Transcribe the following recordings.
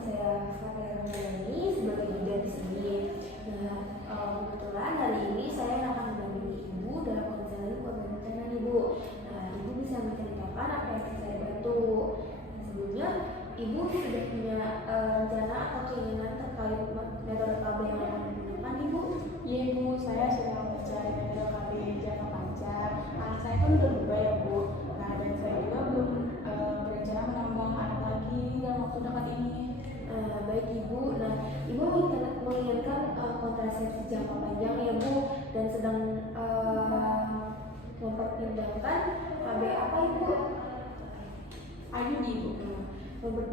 saya Fatih Ramdhani sebagai juga di sini. Nah, kebetulan hari ini saya akan mendampingi Ibu dalam pengerjaan pembentangan Ibu. Nah, Ibu bisa menceritakan apa yang saya bantu. Sebelumnya, Ibu sudah punya rencana atau keinginan terkait metode KB yang akan digunakan Ibu? Iya Ibu, saya sudah mencari metode KB jangka panjang. Anak saya kan udah berubah ya Bu. Nah, dan saya juga belum berencana menambah anak lagi dalam waktu dekat ini. Baik Ibu. Nah, Ibu menginginkan kontrasepsi jangka panjang ya Bu, dan sedang mempertimbangkan KB apa Ibu? IUD Ibu.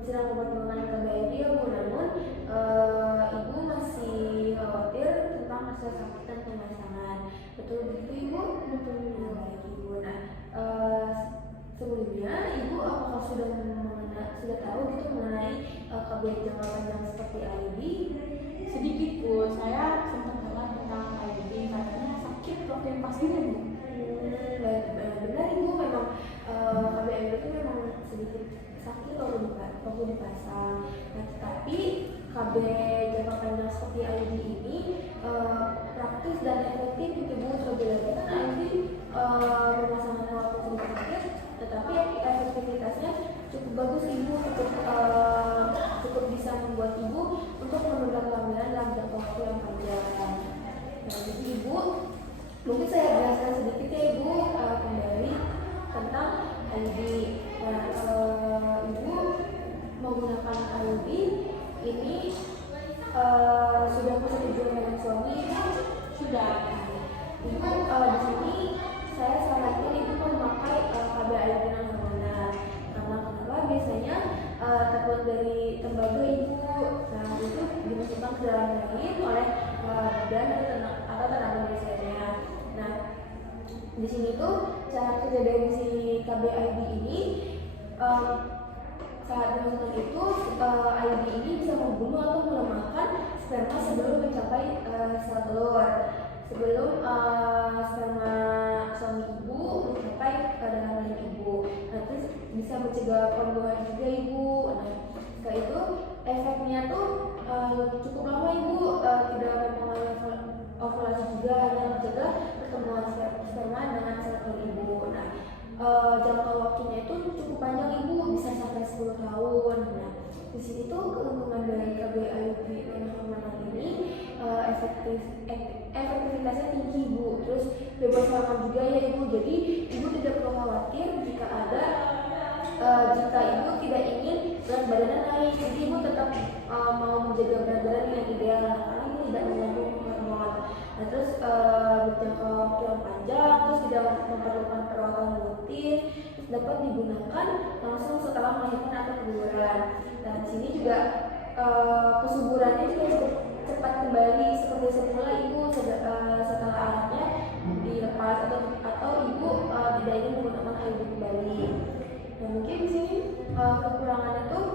Sedang mempertimbangkan KB IUD ya Bu, namun Ibu masih khawatir tentang hasil sakit dan pemasangan. Betul begitu Ibu? Betul. Baik Ibu. Nah, sebelumnya Ibu apakah sudah tahu gitu mengenai KB jangka panjang seperti IUD? Sedikit Bu, saya sempat dengar tentang IUD, katanya sakit profil pasnya Bu. Benar Ibu, memang KB IUD itu memang sedikit sakit waktu dipasang. Nah, tetapi KB jangka panjang seperti IUD ini praktis dan efektif gitu Bu. Terlebih lagi kan IUD pemasangan walaupun sedikit sakit, tetapi efektivitasnya cukup bagus Ibu, cukup bisa membuat Ibu untuk menunda kehamilan dalam jangka waktu yang panjang. Nah, jadi Ibu, mungkin saya jelaskan sedikit ya Ibu kembali tentang IUD. Nah, Ibu menggunakan IUD ini sudah persetujuan dengan suami Ibu? Sudah. Ibu di sini saya sarankan Ibu memakai KB IUD yang hormonal. Karena kenapa? Biasanya terbuat dari tembaga Ibu. Nah, itu dimasukkan ke dalam daging oleh bidan atau tenaga medisnya. Nah, di sini tuh cara kerja dari si KB IUD ini saat dimasukkan itu IUD ini bisa membunuh atau melemahkan sperma sebelum mencapai sel telur. Sebelum sperma suami Ibu mencapai dalam rahim Ibu. Nah, terus bisa mencegah pembuahan juga Ibu. Nah, setelah itu efeknya tuh cukup lama Ibu, tidak mempengaruhi ovulasi juga, hanya mencegah pertemuan sperma dengan sel telur Ibu. Nah, jangka waktunya itu cukup panjang Ibu, bisa sampai 10 tahun. Nah, di sini tuh keuntungan dari KB IUD yang hormonal ini efektivitasnya tinggi Ibu, terus bebas hormon juga ya Ibu. Jadi Ibu tidak perlu khawatir jika Ibu tidak ingin berat badannya naik. Jadi Ibu tetap mau menjaga berat badan yang ideal karena Ibu tidak mengandung hormon. Nah, terus berjangka waktu yang panjang, terus tidak memerlukan perawatan rutin, terus dapat digunakan langsung setelah melahirkan atau keguguran. Nah, di sini juga kesuburannya juga cepat kembali seperti semula Ibu setelah anaknya dilepas atau Ibu tidak ingin menggunakan IUD kembali. Nah, mungkin di sini kekurangannya tuh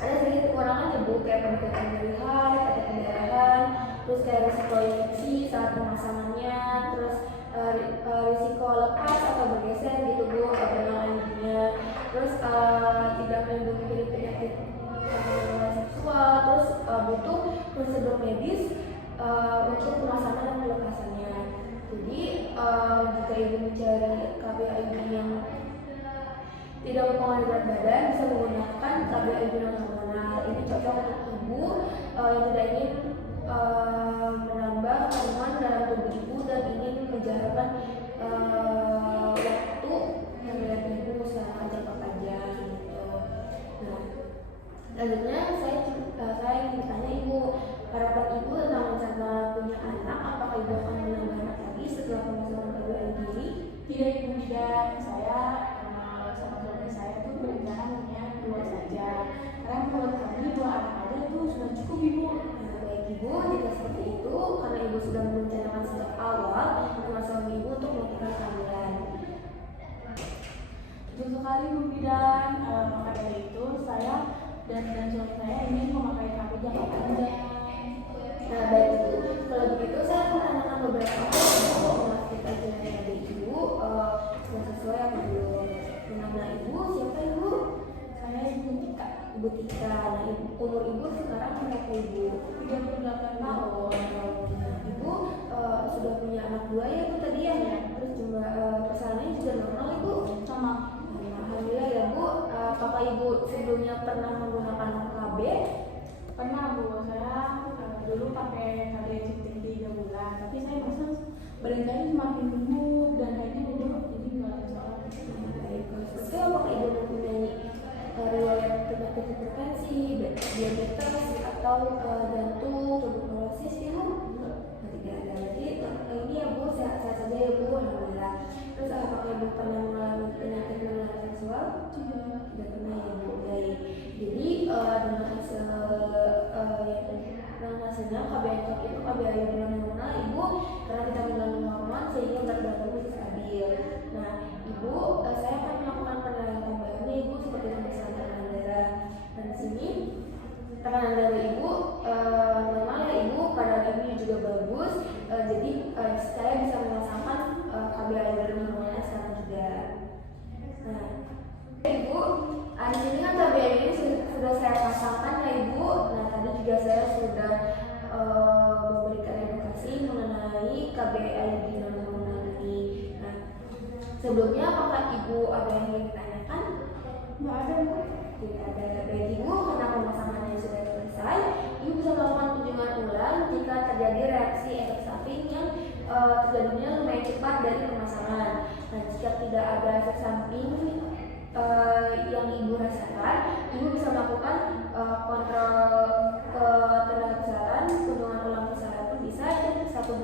ada sedikit kekurangan Ibu, kayak peningkatan nyeri haid, ada pendarahan, terus kayak risiko infeksi saat pemasangannya, terus risiko lepas atau bergeser gitu Bu benang IUD-nya, terus tidak melindungi dari penyakit seksual, terus butuh prosedur medis untuk pemasangan dan pelepasannya. Jadi jika Ibu mencari KB IUD yang tidak mempengaruhi berat badan, bisa menggunakan KB IUD yang hormonal. Ini cocok untuk Ibu yang tidak ingin menambah kandungan dalam tubuh Ibu dan ingin menjalankan waktu kehamilan Ibu selama jangka panjang gitu. Nah, selanjutnya saya ingin bertanya Ibu, harapan Ibu tentang rencana punya anak, apakah Ibu akan menambah anak lagi setelah pemasangan KB IUD ini? Tidak Ibu, tidak. Saya sama suami saya tuh berencana punya 2 saja. Karena menurut kami 2 anak aja tuh sudah cukup Ibu. Nah, baik Ibu, jika seperti itu, karena Ibu sudah merencanakan sejak awal dengan suami Ibu untuk melakukan kehamilan. Betul sekali Bu Bidan. Maka dari itu saya dan suami saya ingin memakai KB jangka panjang. Nah, baik Ibu, kalau begitu saya menanyakan beberapa hal untuk memastikan jalannya adik Ibu sesuai apa belum. Nama Ibu siapa Ibu? Saya Ibu Tika. Ibu Tika. Nah, umur ibu sekarang berapa ibu? 38 tahun. Ibu sudah punya anak 2 ya bu tadi ya? Terus jumlah pesanannya juga normal ibu? Sama. Alhamdulillah ya bu. Apakah ibu sebelumnya pernah menggunakan KB? Pernah bu, saya dulu pakai KB suntik 3 bulan, tapi saya merasa badan saya semakin gemuk dan kayaknya dulu jadi nggak ada soal. Baik, itu apakah ibu mempunyai riwayat penyakit hipertensi, diabetes, atau jantung, tuberkulosis ya bu? Tidak ada. Jadi ini ya bu, sehat-sehat saja ya bu, alhamdulillah. Terus apakah ibu pernah mengalami penyakit menular seksual? Tidak pernah ya bu. Baik. Jadi dengan hasilnya KBN cok itu KBN hormonal ibu karena kita mengandung hormon sehingga berat badan bisa stabil. Nah ibu, saya akan melakukan penilaian tambahannya ibu seperti pemeriksaan tekanan darah. Dan di sini tekanan darah ibu normal ya ibu, kadar ibu juga bagus. Jadi saya bisa merasakan KBN hormonalnya sekarang juga. Nah ibu, di sini kan KBN ini sudah saya pasangkan ya ibu. Nah tadi juga saya sudah memberikan edukasi mengenai KBN hormonal ini. Nah sebelumnya apakah ibu ada yang ingin ditanyakan? Nggak ada bu. Tidak ada. Baik ibu, karena pemasangannya sudah selesai, ibu bisa melakukan kunjungan ulang jika terjadi reaksi efek samping yang terjadinya lumayan cepat dari pemasangan. Nah jika tidak ada efek samping yang ibu rasakan, ibu bisa melakukan kontrol ke tenaga kesehatan, kunjungan ulang kesehatan pun bisa itu 1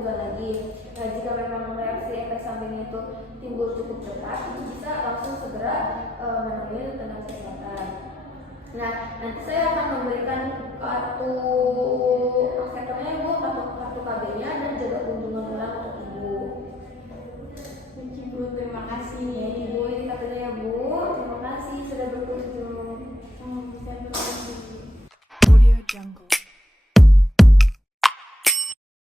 bulan lagi. Nah jika memang reaksi efek samping itu timbul cukup cepat, ibu bisa langsung segera menemui tenaga kesehatan. Nah nanti saya akan memberikan kartu aksesornya ibu, kartu KB